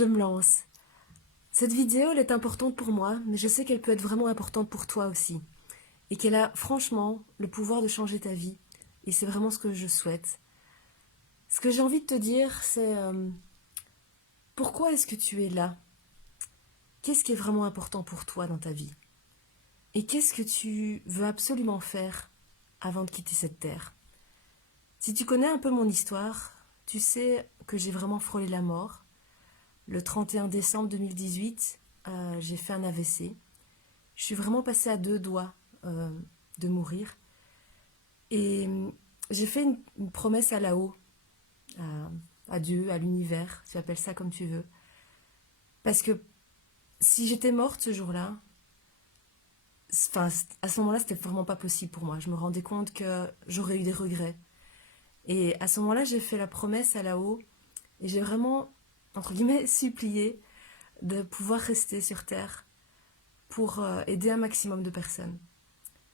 je me lance. Cette vidéo, elle est importante pour moi, mais je sais qu'elle peut être vraiment importante pour toi aussi. Et qu'elle a franchement le pouvoir de changer ta vie. Et c'est vraiment ce que je souhaite. Ce que j'ai envie de te dire, c'est pourquoi est-ce que tu es là? Qu'est-ce qui est vraiment important pour toi dans ta vie? Et qu'est-ce que tu veux absolument faire avant de quitter cette terre? Si tu connais un peu mon histoire, tu sais que j'ai vraiment frôlé la mort. Le 31 décembre 2018, j'ai fait un AVC. Je suis vraiment passée à deux doigts de mourir. Et j'ai fait une promesse à là-haut, à Dieu, à l'univers, tu appelles ça comme tu veux. Parce que si j'étais morte ce jour-là, enfin, à ce moment-là, c'était vraiment pas possible pour moi. Je me rendais compte que j'aurais eu des regrets. Et à ce moment-là, j'ai fait la promesse à là-haut et j'ai vraiment, entre guillemets, supplié de pouvoir rester sur Terre pour aider un maximum de personnes,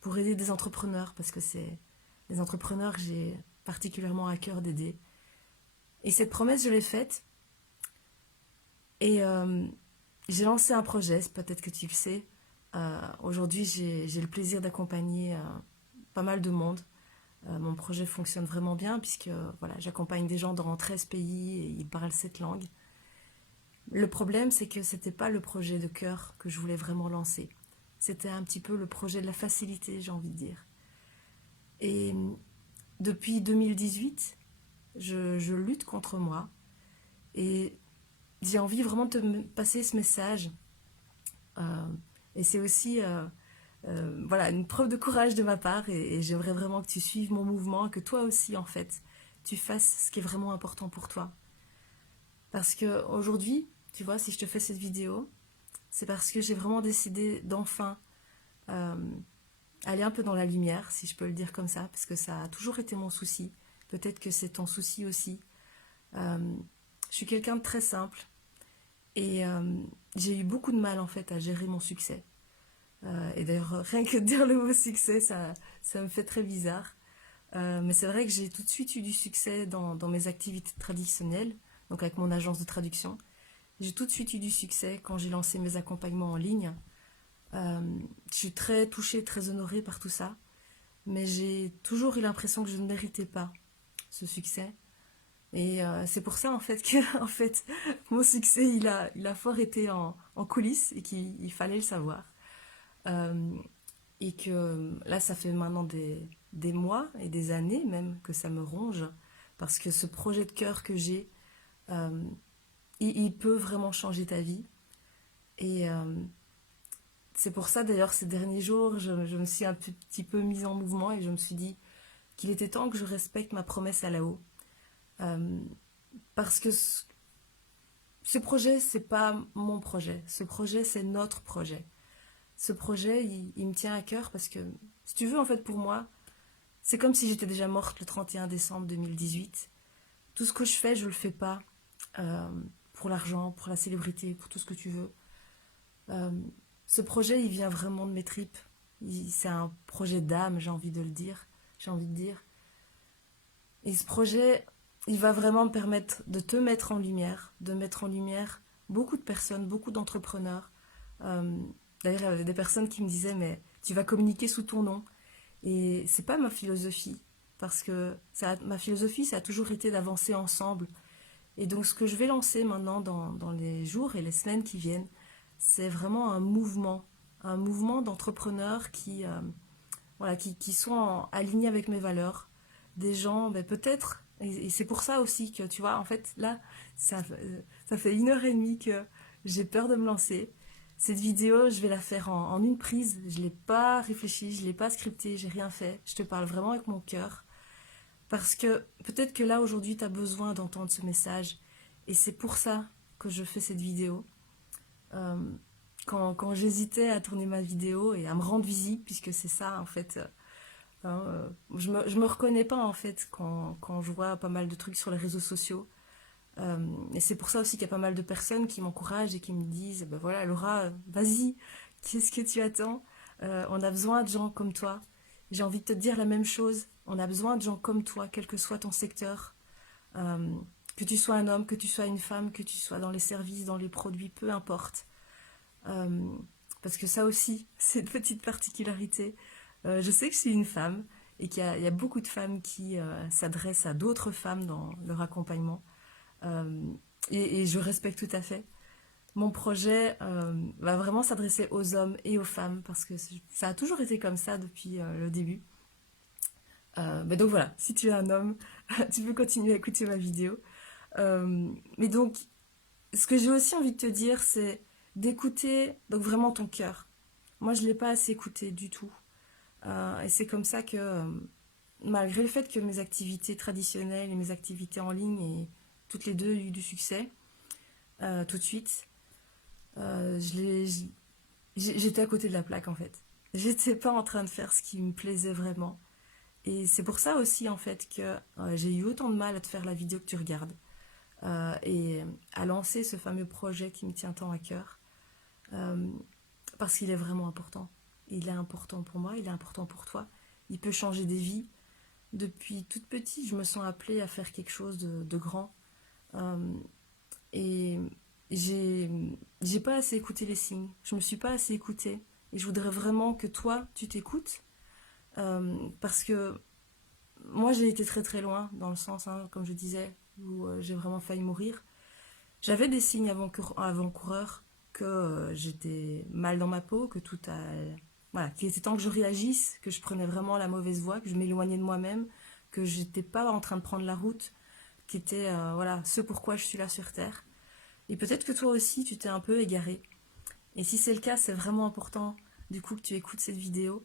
pour aider des entrepreneurs, parce que c'est les entrepreneurs que j'ai particulièrement à cœur d'aider. Et cette promesse, je l'ai faite. Et j'ai lancé un projet, peut-être que tu le sais. Aujourd'hui, j'ai le plaisir d'accompagner pas mal de monde. Mon projet fonctionne vraiment bien puisque voilà, j'accompagne des gens dans 13 pays et ils parlent 7 langues. Le problème, c'est que c'était pas le projet de cœur que je voulais vraiment lancer. C'était un petit peu le projet de la facilité, j'ai envie de dire. Et depuis 2018, je lutte contre moi et j'ai envie vraiment de te passer ce message. Euh, et c'est aussi voilà, une preuve de courage de ma part et j'aimerais vraiment que tu suives mon mouvement, que toi aussi, en fait, tu fasses ce qui est vraiment important pour toi. Parce que aujourd'hui, tu vois, si je te fais cette vidéo, c'est parce que j'ai vraiment décidé d'enfin euh, aller un peu dans la lumière, si je peux le dire comme ça, parce que ça a toujours été mon souci. Peut-être que c'est ton souci aussi. Euh, je suis quelqu'un de très simple et j'ai eu beaucoup de mal en fait à gérer mon succès. Et d'ailleurs, rien que de dire le mot succès, ça me fait très bizarre. Mais c'est vrai que j'ai tout de suite eu du succès dans mes activités traditionnelles, donc avec mon agence de traduction. J'ai tout de suite eu du succès quand j'ai lancé mes accompagnements en ligne. Euh, je suis très touchée, très honorée par tout ça, mais j'ai toujours eu l'impression que je ne méritais pas ce succès. Et c'est pour ça en fait que en fait, mon succès il a fort été en coulisses et qu'il fallait le savoir. Euh, et que là, ça fait maintenant des mois et des années même que ça me ronge, parce que ce projet de cœur que j'ai, euh, il peut vraiment changer ta vie. Et c'est pour ça d'ailleurs ces derniers jours, je me suis un petit peu mise en mouvement et je me suis dit qu'il était temps que je respecte ma promesse à là-haut. Euh, parce que ce projet, c'est pas mon projet. Ce projet, c'est notre projet. Ce projet, il me tient à cœur parce que, si tu veux, en fait, pour moi, c'est comme si j'étais déjà morte le 31 décembre 2018. Tout ce que je fais, je le fais pas euh, pour l'argent, pour la célébrité, pour tout ce que tu veux. Euh, Ce projet, il vient vraiment de mes tripes. C'est un projet d'âme, j'ai envie de le dire. J'ai envie de dire. Et ce projet, il va vraiment me permettre de te mettre en lumière, de mettre en lumière beaucoup de personnes, beaucoup d'entrepreneurs. Euh, D'ailleurs, il y avait des personnes qui me disaient, mais tu vas communiquer sous ton nom. Et c'est pas ma philosophie, parce que ma philosophie, ça a toujours été d'avancer ensemble. Et donc, ce que je vais lancer maintenant dans les jours et les semaines qui viennent, c'est vraiment un mouvement d'entrepreneurs voilà, qui sont alignés avec mes valeurs. Des gens, ben, peut-être, et c'est pour ça aussi que, tu vois, en fait, là, ça fait 1 heure et demie que j'ai peur de me lancer. Cette vidéo, je vais la faire en une prise. Je ne l'ai pas réfléchi, je ne l'ai pas scripté, j'ai rien fait. Je te parle vraiment avec mon cœur. Parce que peut-être que là, aujourd'hui, tu as besoin d'entendre ce message. Et c'est pour ça que je fais cette vidéo. Euh, quand j'hésitais à tourner ma vidéo et à me rendre visible, puisque c'est ça, en fait, je me reconnais pas, en fait, quand je vois pas mal de trucs sur les réseaux sociaux. Et c'est pour ça aussi qu'il y a pas mal de personnes qui m'encouragent et qui me disent, ben voilà, Laura, vas-y, qu'est-ce que tu attends? On a besoin de gens comme toi. J'ai envie de te dire la même chose. On a besoin de gens comme toi, quel que soit ton secteur. Euh, Que tu sois un homme, que tu sois une femme, que tu sois dans les services, dans les produits, peu importe. Euh, Parce que ça aussi, c'est une petite particularité. Je sais que je suis une femme et il y a beaucoup de femmes qui s'adressent à d'autres femmes dans leur accompagnement. Euh, et je respecte tout à fait. Mon projet va vraiment s'adresser aux hommes et aux femmes parce que ça a toujours été comme ça depuis le début. Mais donc voilà, si tu es un homme, tu peux continuer à écouter ma vidéo. Mais donc, ce que j'ai aussi envie de te dire, c'est d'écouter donc vraiment ton cœur. Moi, je ne l'ai pas assez écouté du tout. Et c'est comme ça que, malgré le fait que mes activités traditionnelles et mes activités en ligne aient toutes les deux eu du succès, tout de suite, je l'ai, j'étais à côté de la plaque en fait. J'étais pas en train de faire ce qui me plaisait vraiment. Et c'est pour ça aussi en fait que j'ai eu autant de mal à te faire la vidéo que tu regardes et à lancer ce fameux projet qui me tient tant à cœur euh, parce qu'il est vraiment important. Il est important pour moi, il est important pour toi. Il peut changer des vies. Depuis toute petite, je me sens appelée à faire quelque chose de grand. Euh, et j'ai j'ai pas assez écouté les signes. Je me suis pas assez écoutée. Et je voudrais vraiment que toi, tu t'écoutes. Parce que moi, j'ai été très très loin, dans le sens, hein, comme je disais, où j'ai vraiment failli mourir. J'avais des signes avant-coureurs que j'étais mal dans ma peau, que tout a... Voilà, qu'il était temps que je réagisse, que je prenais vraiment la mauvaise voie, que je m'éloignais de moi-même, que j'étais pas en train de prendre la route, qui était voilà, ce pourquoi je suis là sur Terre. Et peut-être que toi aussi, tu t'es un peu égaré. Et si c'est le cas, c'est vraiment important, du coup, que tu écoutes cette vidéo.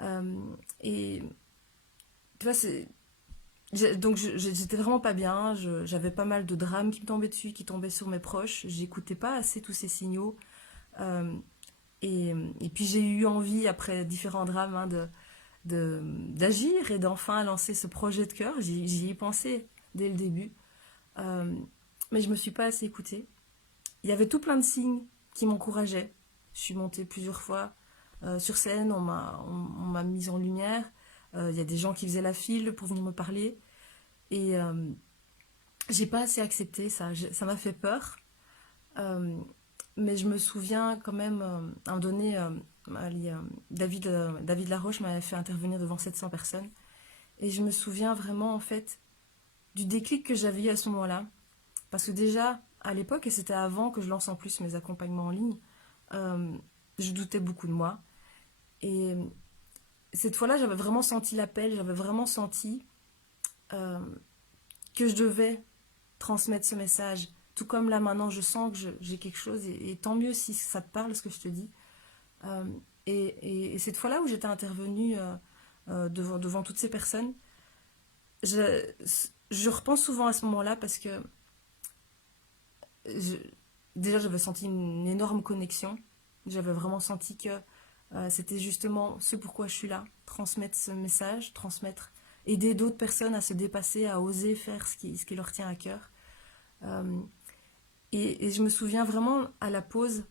Euh, et tu vois, donc j'étais vraiment pas bien, j'avais pas mal de drames qui me tombaient dessus, qui tombaient sur mes proches, j'écoutais pas assez tous ces signaux. Euh, et puis j'ai eu envie, après différents drames, hein, d'agir et d'enfin lancer ce projet de cœur. J'y ai pensé dès le début, euh, mais je me suis pas assez écoutée. Il y avait tout plein de signes qui m'encourageaient. Je suis montée plusieurs fois sur scène, on m'a mise en lumière. Il y a des gens qui faisaient la file pour venir me parler. Et j'ai pas assez accepté ça. Ça m'a fait peur. Euh, mais je me souviens quand même, à un moment donné, David Laroche m'avait fait intervenir devant 700 personnes. Et je me souviens vraiment, en fait, du déclic que j'avais eu à ce moment-là. Parce que déjà, à l'époque, et c'était avant que je lance en plus mes accompagnements en ligne, euh, je doutais beaucoup de moi. Et cette fois-là, j'avais vraiment senti l'appel, j'avais vraiment senti euh, que je devais transmettre ce message. Tout comme là maintenant, je sens que j'ai quelque chose, et tant mieux si ça te parle ce que je te dis. Euh, et cette fois-là où j'étais intervenue devant toutes ces personnes, je, je repense souvent à ce moment-là parce que je- déjà j'avais senti une énorme connexion. J'avais vraiment senti que c'était justement ce pourquoi je suis là, transmettre ce message, transmettre, aider d'autres personnes à se dépasser, à oser faire ce qui leur tient à cœur. Euh, et je me souviens vraiment à la pause,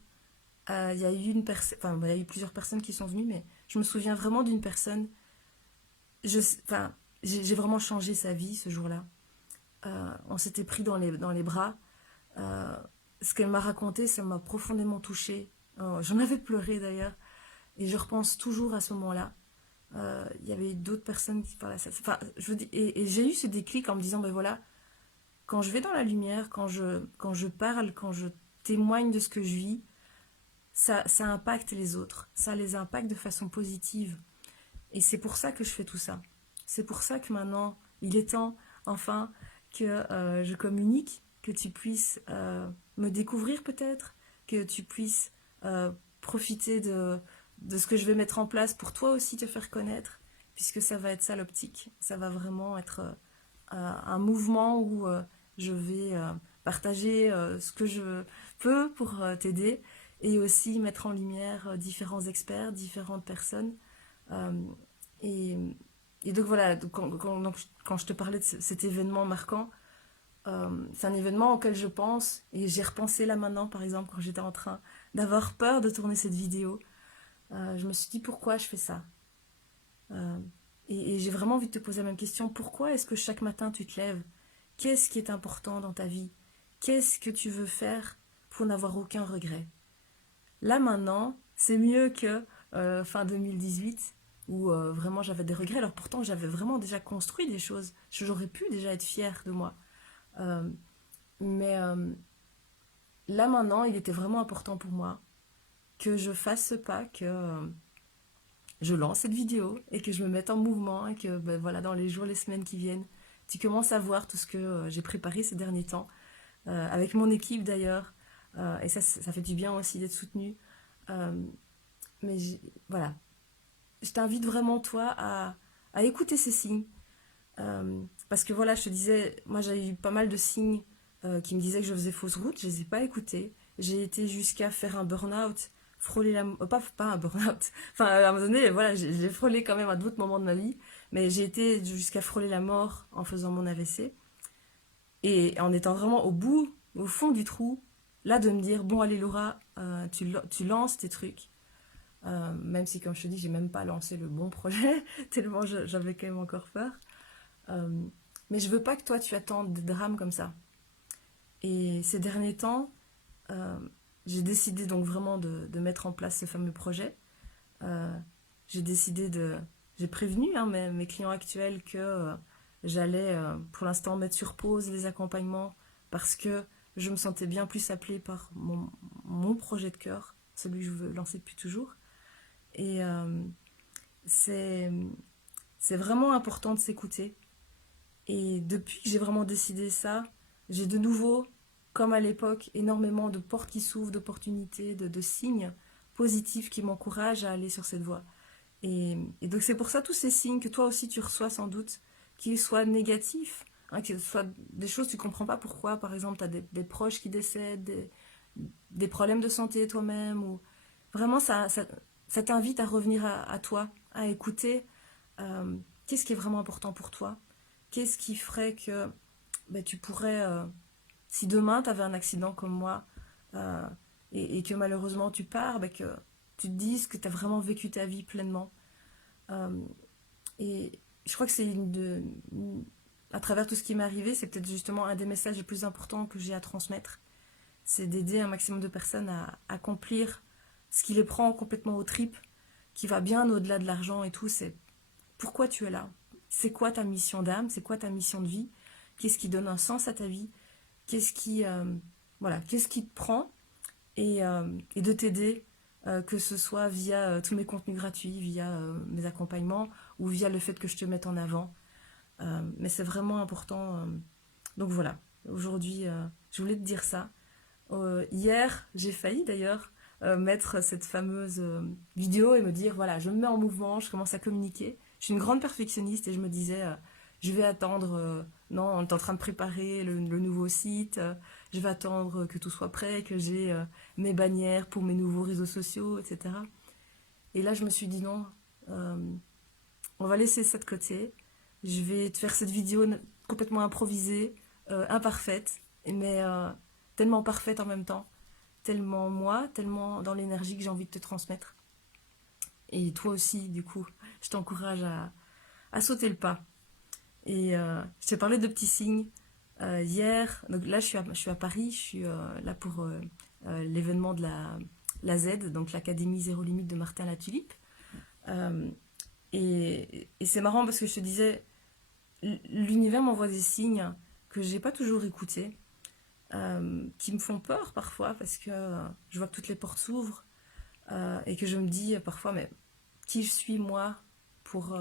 il y a eu une personne, enfin il y a eu plusieurs personnes qui sont venues, mais je me souviens vraiment d'une personne. Enfin, j'ai vraiment changé sa vie ce jour-là. On s'était pris dans les bras. Euh, Ce qu'elle m'a raconté, ça m'a profondément touchée. J'en avais pleuré d'ailleurs. Et je repense toujours à ce moment-là. Il y avait d'autres personnes qui parlaient à ça. Enfin, je dis, et j'ai eu ce déclic en me disant, ben voilà, quand je vais dans la lumière, quand je parle, quand je témoigne de ce que je vis, ça impacte les autres. Ça les impacte de façon positive. Et c'est pour ça que je fais tout ça. C'est pour ça que maintenant, il est temps, enfin, que je communique, que tu puisses me découvrir peut-être, que tu puisses profiter de ce que je vais mettre en place pour toi aussi te faire connaître, puisque ça va être ça l'optique. Ça va vraiment être un mouvement où je vais partager ce que je peux pour t'aider et aussi mettre en lumière différents experts, différentes personnes. Euh, et, et donc voilà, donc, quand je te parlais de cet événement marquant, c'est un événement auquel je pense et j'ai repensé là maintenant, par exemple, quand j'étais en train d'avoir peur de tourner cette vidéo. Je me suis dit pourquoi je fais ça. Euh, et j'ai vraiment envie de te poser la même question. Pourquoi est-ce que chaque matin tu te lèves Qu'est-ce qui est important dans ta vie? Qu'est-ce que tu veux faire pour n'avoir aucun regret? Là maintenant, c'est mieux que fin 2018 où vraiment j'avais des regrets. Alors pourtant j'avais vraiment déjà construit des choses. J'aurais pu déjà être fière de moi. Euh, mais là maintenant, il était vraiment important pour moi que je fasse ce pas, que je lance cette vidéo et que je me mette en mouvement et que ben, voilà, dans les jours, les semaines qui viennent, tu commences à voir tout ce que j'ai préparé ces derniers temps, avec mon équipe d'ailleurs. Et ça fait du bien aussi d'être soutenu. Euh, voilà, je t'invite vraiment toi à écouter ces signes. Parce que voilà, je te disais, moi j'ai eu pas mal de signes qui me disaient que je faisais fausse route, je les ai pas écoutés. J'ai été jusqu'à faire un burn-out, frôler la... pas un burn-out, enfin à un moment donné, voilà, j'ai frôlé quand même à d'autres moments de ma vie, mais j'ai été jusqu'à frôler la mort en faisant mon AVC. Et en étant vraiment au bout, au fond du trou, là de me dire, bon allez Laura, tu lances tes trucs. Même si comme je te dis, j'ai même pas lancé le bon projet, tellement j'avais quand même encore peur. Euh, mais je veux pas que toi tu attendes des drames comme ça. Et ces derniers temps, euh, j'ai décidé donc vraiment de mettre en place ce fameux projet. Euh, j'ai décidé de... J'ai prévenu hein, mes clients actuels que j'allais pour l'instant mettre sur pause les accompagnements parce que je me sentais bien plus appelée par mon projet de cœur, celui que je veux lancer depuis toujours. Et c'est c'est vraiment important de s'écouter. Et depuis que j'ai vraiment décidé ça, j'ai de nouveau, comme à l'époque, énormément de portes qui s'ouvrent, d'opportunités, de signes positifs qui m'encouragent à aller sur cette voie. Et donc c'est pour ça tous ces signes que toi aussi tu reçois sans doute, qu'ils soient négatifs, hein, qu'ils soient des choses que tu ne comprends pas pourquoi. Par exemple, tu as des proches qui décèdent, des problèmes de santé toi-même. Ou... Vraiment, ça t'invite à revenir à toi, à écouter qu'est-ce qui est vraiment important pour toi. Qu'est-ce qui ferait que ben, tu pourrais, si demain tu avais un accident comme moi euh, et que malheureusement tu pars, ben, que tu te dises que tu as vraiment vécu ta vie pleinement. Euh, et je crois que à travers tout ce qui m'est arrivé, c'est peut-être justement un des messages les plus importants que j'ai à transmettre. C'est d'aider un maximum de personnes à accomplir ce qui les prend complètement aux tripes, qui va bien au-delà de l'argent et tout. C'est pourquoi tu es là. C'est quoi ta mission d'âme? C'est quoi ta mission de vie? Qu'est-ce qui donne un sens à ta vie? Qu'est-ce qui, voilà, qu'est-ce qui te prend? Et de t'aider, que ce soit via tous mes contenus gratuits, via mes accompagnements ou via le fait que je te mette en avant. Mais c'est vraiment important. Donc voilà, aujourd'hui, je voulais te dire ça. Hier, j'ai failli d'ailleurs mettre cette fameuse vidéo et me dire, voilà, je me mets en mouvement, je commence à communiquer. Je suis une grande perfectionniste et je me disais, je vais attendre, non, on est en train de préparer le nouveau site, je vais attendre que tout soit prêt, que j'ai mes bannières pour mes nouveaux réseaux sociaux, etc. Et là, je me suis dit, non, euh, on va laisser ça de côté. Je vais te faire cette vidéo complètement improvisée, imparfaite, mais tellement parfaite en même temps, tellement moi, tellement dans l'énergie que j'ai envie de te transmettre. Et toi aussi, du coup, je t'encourage à sauter le pas. Et je t'ai parlé de petits signes. Hier, donc là je suis à Paris, je suis là pour l'événement de la Z, donc l'Académie Zéro Limite de Martin Latulippe. Euh, et c'est marrant parce que je te disais, l'univers m'envoie des signes que j'ai pas toujours écoutés, qui me font peur parfois parce que je vois que toutes les portes s'ouvrent et que je me dis parfois, mais qui je suis moi pour...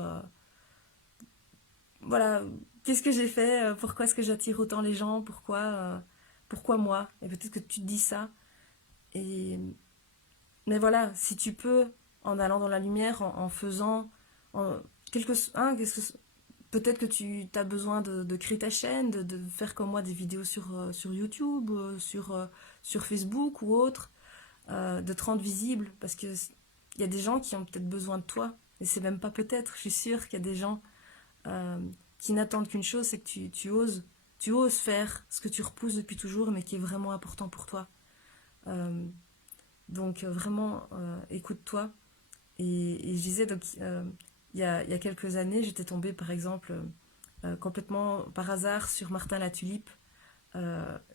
voilà, qu'est-ce que j'ai fait? Pourquoi est-ce que j'attire autant les gens? Pourquoi moi? Et peut-être que tu te dis ça. Et, mais voilà, si tu peux, en allant dans la lumière, en faisant... En, peut-être que tu as besoin de créer ta chaîne, de faire comme moi des vidéos sur YouTube, sur Facebook ou autre, de te rendre visible. Parce qu'il y a des gens qui ont peut-être besoin de toi. Et c'est même pas peut-être, je suis sûre qu'il y a des gens euh, qui n'attendent qu'une chose, c'est que tu oses faire ce que tu repousses depuis toujours, mais qui est vraiment important pour toi. Euh, donc vraiment, écoute-toi. Et je disais, donc, il y a quelques années, j'étais tombée, par exemple, complètement par hasard sur Martin Latulipe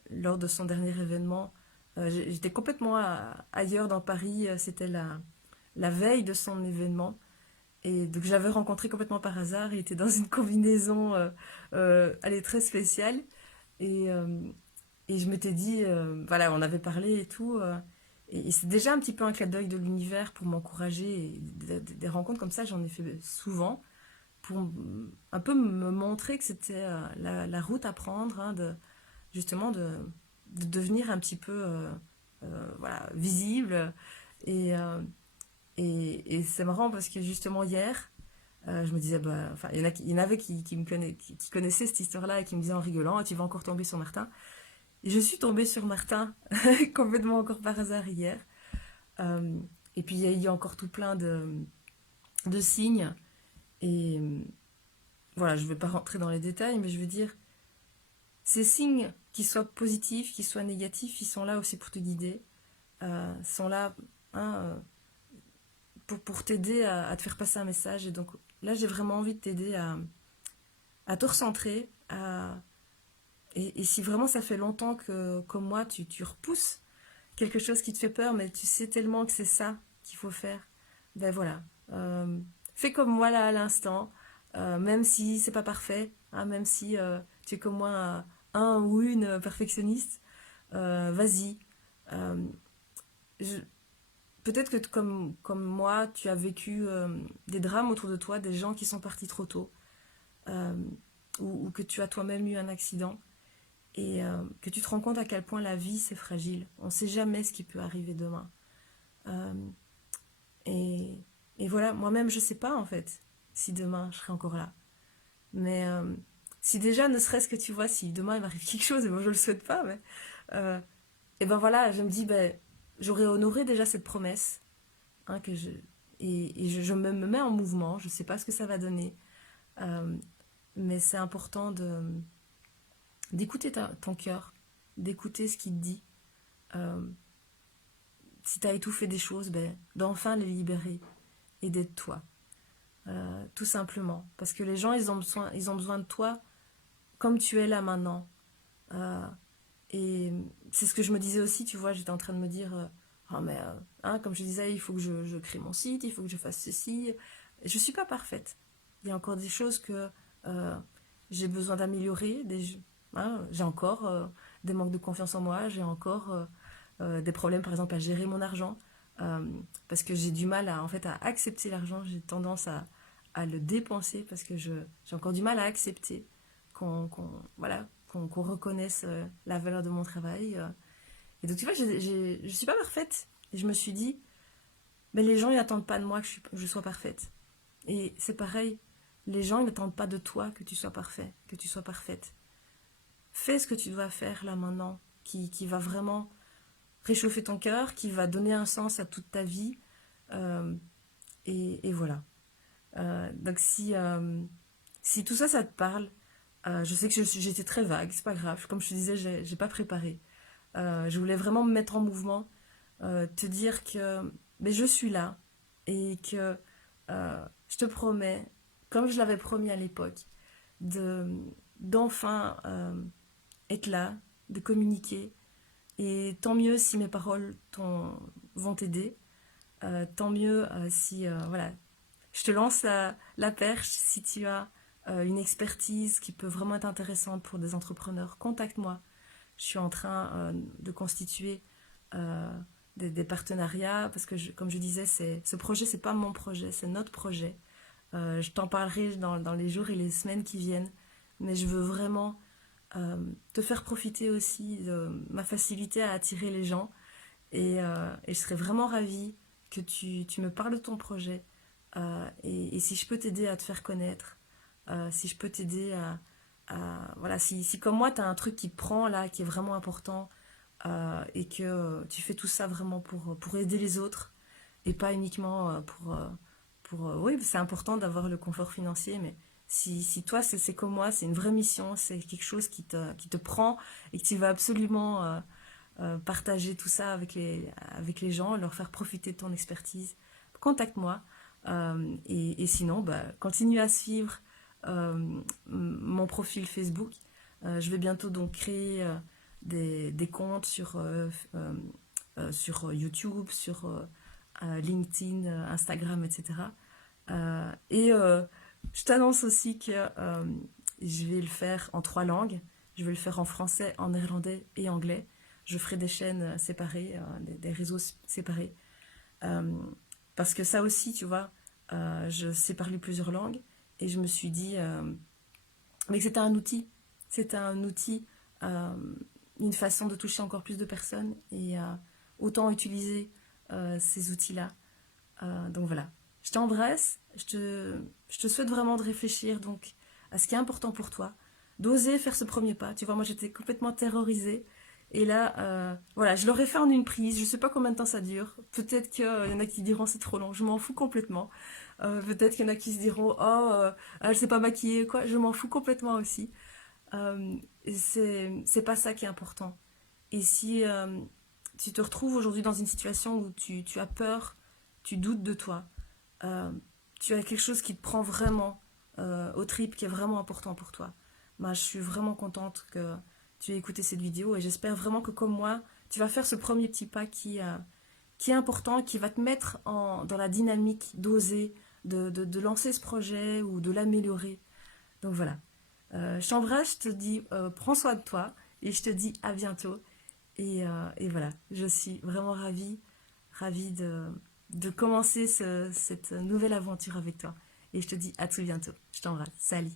lors de son dernier événement. J'étais complètement ailleurs dans Paris, c'était la veille de son événement. Et donc j'avais rencontré complètement par hasard, il était dans une combinaison elle est très spéciale. Et, euh, et je m'étais dit, voilà, on avait parlé et tout. Et c'est déjà un petit peu un clin d'œil de l'univers pour m'encourager. Et des rencontres comme ça, j'en ai fait souvent pour un peu me montrer que c'était la route à prendre, hein, justement de devenir un petit peu voilà, visible. Et, euh, et c'est marrant parce que justement hier, je me disais, bah, enfin, il y en avait qui me qui connaissaient cette histoire-là et qui me disaient en rigolant, ah, tu vas encore tomber sur Martin. Et je suis tombée sur Martin complètement encore par hasard hier. Euh, et puis il y a eu encore tout plein de signes. Et voilà, je ne vais pas rentrer dans les détails, mais je veux dire, ces signes, qu'ils soient positifs, qu'ils soient négatifs, ils sont là aussi pour te guider. Sont là hein, pour t'aider à te faire passer un message. Et donc là, j'ai vraiment envie de t'aider à te recentrer. Et si vraiment ça fait longtemps que, comme moi, tu repousses quelque chose qui te fait peur, mais tu sais tellement que c'est ça qu'il faut faire, ben voilà. Euh, Fais comme moi là à l'instant, même si c'est pas parfait, hein, même si tu es comme moi un ou une perfectionniste, vas-y. Euh, je- Peut-être que comme moi, tu as vécu des drames autour de toi, des gens qui sont partis trop tôt, euh, ou que tu as toi-même eu un accident, et que tu te rends compte à quel point la vie c'est fragile. On ne sait jamais ce qui peut arriver demain. Euh, et, et voilà, moi-même je ne sais pas en fait si demain je serai encore là. Mais si déjà, ne serait-ce que tu vois, si demain il m'arrive quelque chose, et moi je le souhaite pas, mais euh, et ben voilà, je me dis, ben, j'aurais honoré déjà cette promesse, hein, et je me mets en mouvement, je sais pas ce que ça va donner, euh, mais c'est important d'écouter ton cœur, d'écouter ce qu'il te dit. Euh, Si tu as étouffé des choses, ben, d'enfin les libérer et d'être toi. Tout simplement. Parce que les gens, ils ont besoin de toi comme tu es là maintenant. Euh, et c'est ce que je me disais aussi, tu vois, j'étais en train de me dire, oh, mais, hein, comme je disais, il faut que je crée mon site, il faut que je fasse ceci. Je ne suis pas parfaite. Il y a encore des choses que euh, j'ai besoin d'améliorer. Hein, j'ai encore des manques de confiance en moi, j'ai encore des problèmes, par exemple, à gérer mon argent. euh, Parce que j'ai du mal en fait, à accepter l'argent, j'ai tendance à le dépenser parce que j'ai encore du mal à accepter voilà, qu'on reconnaisse la valeur de mon travail. Et donc, tu vois, je ne suis pas parfaite. Et je me suis dit, mais les gens, ils n'attendent pas de moi que je sois parfaite. Et c'est pareil, les gens, ils n'attendent pas de toi que tu sois parfait, que tu sois parfaite. Fais ce que tu dois faire là maintenant, qui va vraiment réchauffer ton cœur, qui va donner un sens à toute ta vie. Euh, et voilà. Donc si tout ça, ça te parle, je sais que j'étais très vague, c'est pas grave. Comme je te disais, j'ai pas préparé. Je voulais vraiment me mettre en mouvement, te dire que mais je suis là et que je te promets, comme je l'avais promis à l'époque, de d'enfin être là, de communiquer. Et tant mieux si mes paroles vont t'aider. Tant mieux si voilà, je te lance la perche. Si tu as une expertise qui peut vraiment être intéressante pour des entrepreneurs, contacte-moi. Je suis en train de constituer euh, des partenariats parce que, comme je disais, ce projet, c'est pas mon projet, c'est notre projet. Je t'en parlerai dans les jours et les semaines qui viennent, mais je veux vraiment te faire profiter aussi de ma facilité à attirer les gens et je serais vraiment ravie que tu me parles de ton projet et si je peux t'aider à te faire connaître, si je peux t'aider voilà, si comme moi, tu as un truc qui te prend là, qui est vraiment important et que tu fais tout ça vraiment pour aider les autres et pas uniquement oui, c'est important d'avoir le confort financier, mais si toi, c'est comme moi, c'est une vraie mission, c'est quelque chose qui te prend et que tu vas absolument partager tout ça avec les gens, leur faire profiter de ton expertise, contacte-moi. Et sinon, bah, continue à suivre mon profil Facebook. Je vais bientôt donc créer des comptes sur YouTube, sur LinkedIn, Instagram, etc. Je t'annonce aussi que je vais le faire en 3 langues. Je vais le faire en français, en néerlandais et anglais. Je ferai des chaînes séparées, des réseaux séparés. Euh, Parce que ça aussi, tu vois, je sais parler plusieurs langues et je me suis dit mais que c'était un outil. C'était un outil, euh, une façon de toucher encore plus de personnes et autant utiliser ces outils-là. Donc voilà. Je t'embrasse, je te souhaite vraiment de réfléchir donc à ce qui est important pour toi, d'oser faire ce premier pas. Tu vois, moi j'étais complètement terrorisée. Et là, voilà, je l'aurais fait en une prise. Je sais pas combien de temps ça dure. Peut-être qu'il y en a qui diront c'est trop long. Je m'en fous complètement. Peut-être qu'il y en a qui se diront oh, elle s'est pas maquillée quoi. Je m'en fous complètement aussi. Euh, c'est pas ça qui est important. Et si tu te retrouves aujourd'hui dans une situation où tu as peur, tu doutes de toi, euh, tu as quelque chose qui te prend vraiment au trip, qui est vraiment important pour toi, moi, je suis vraiment contente que tu aies écouté cette vidéo et j'espère vraiment que comme moi, tu vas faire ce premier petit pas qui est important, qui va te mettre dans la dynamique d'oser, de lancer ce projet ou de l'améliorer. Donc voilà. Je t'embrasse, je te dis prends soin de toi et je te dis à bientôt. Et voilà, je suis vraiment ravie de commencer cette nouvelle aventure avec toi. Et je te dis à tout bientôt. Je t'embrasse. Salut.